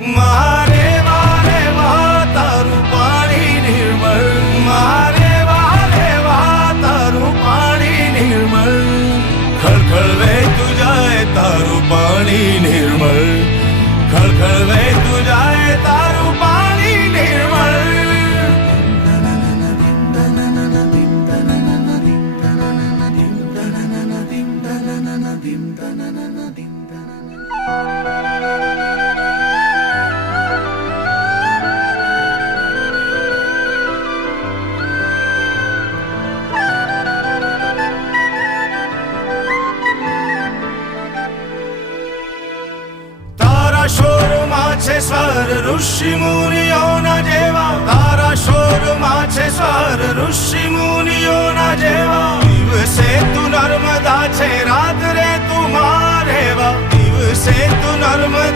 મારે વારે વાહ તારું પાણી નિર્મળ, મારે વારે વાહ તારું પાણી નિર્મળ, ખળખળ વહેતું જાય તારું પાણી નિર્મળ, ખળખળ વહેતું જાય તારું પાણી નિર્મળ. તારા શોરમાં છે સ્વર ઋષિ મુનિઓના જેવા, તારા શોરમાં છે સ્વર ઋષિ મુનિઓના જેવા. દિવસે તું નર્મદા છે, રાત્રે તું મારેવા, દિવસે તું નર્મદા